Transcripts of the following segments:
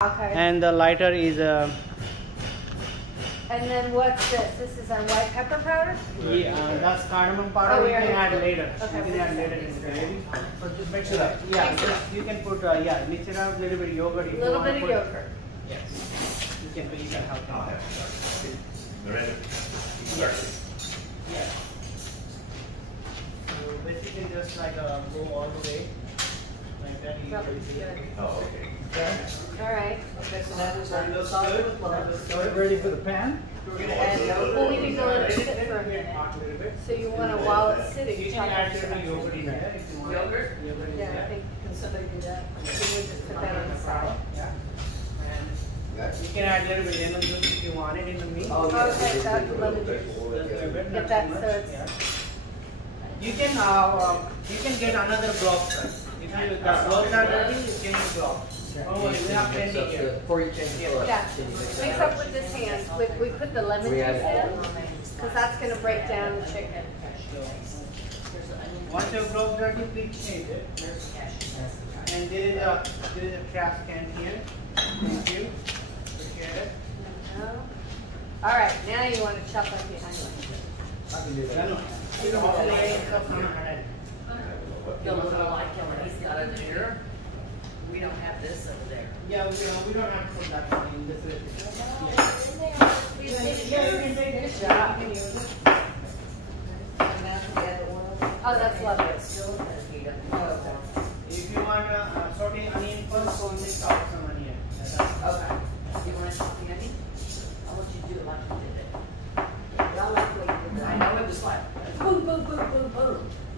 Okay. And the lighter is And then what's this? This is our white pepper powder? yeah, that's cardamom powder. Oh, You can add later. Okay. You can add later in the gravy. So just mix it up. Yeah, you can put yeah, mix it out, a little bit of yogurt. A little bit of yogurt. Yes. You can help out. Ready? Yeah. So basically just like go all the way. Like that. That looks good. Oh, okay. All right. Okay, so that is That looks good. That looks good. ready for the pan. We're gonna add yogurt. Well, we need to let it sit for a minute. Hot a little bit. So you want to, while it's You sitting, can chop add up little some. yogurt in there if you want. Yogurt? Yogurt in Yeah, I there. think, can somebody do that? Can we just put that on the side? Yeah. And you can add a little bit of lemon juice if you want it in the meat. Oh, Okay, that's lemon juice. Get that so it's... You can get another block, sir. If you the blocks are ready, you can use block. Oh, we have plenty here. Before you change the color. Yeah, mix up with this hand. We put the lemon juice in, because that's going to break down the chicken. Once your blocks are ready, please change it. And there is a trash can here. Thank you. Appreciate it. All right, now you want to chop up your onion. I can do that. You know, all the layers of salad. You'll look like him when he's got it there. We don't have this over there. Yeah, we don't have to put that one in this recipe. Yeah, you can take it. Yeah, you can use it. Oh, that's lovely. If you want saute onion first, only chop some onion. Okay. You want to chop the onion? I want you to do it like you did it. I like the way you did I that. know it was like boom, boom, boom, boom, boom.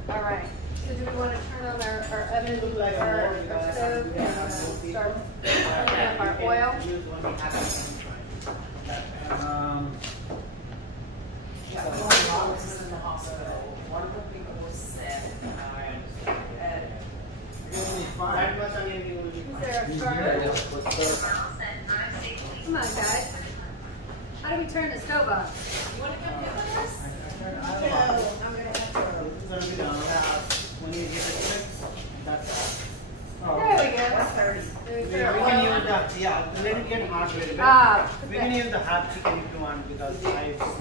All right. So do we want to turn on our oven Look like a or bowl, our because stove we have and more people. start turning up our oil? Use one we have Yeah, one was in the hospital. One of the people was sick. that much onion you will be Is fine. there a starter? Come on, guys. How do we turn the stove on? You want to come get with us? I'm gonna have to. This is gonna be the when you get it. That's There we go. we can use the let it get hot a little bit. We can use the hot chicken if you want because I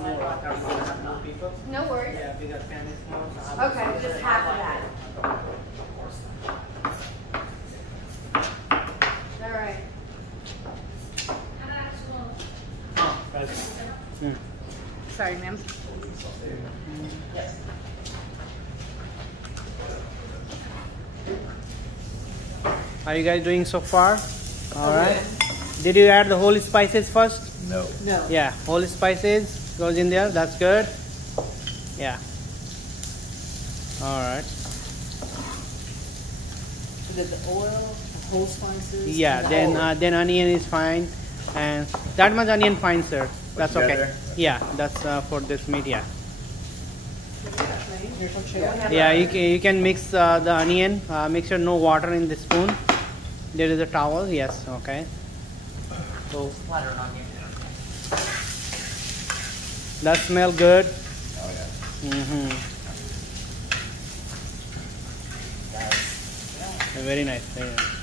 more. I thought we would have more people. No worries. Yeah, because pan is small. So Okay, just half of that. All right. Sorry, ma'am. How are you guys doing so far? All right. Did you add the whole spices first? No. No. Yeah, whole spices goes in there. That's good. Yeah. All right. The oil, the whole spices. Yeah. Then onion is fine, and that much onion fine, sir. That's okay. Together? Yeah, that's for this meat. Yeah. Yeah, you can mix the onion. Make sure no water in the spoon. There is a towel. Yes. Okay. So Splatter on you. that smell good. Oh, yeah. Very nice. Very nice.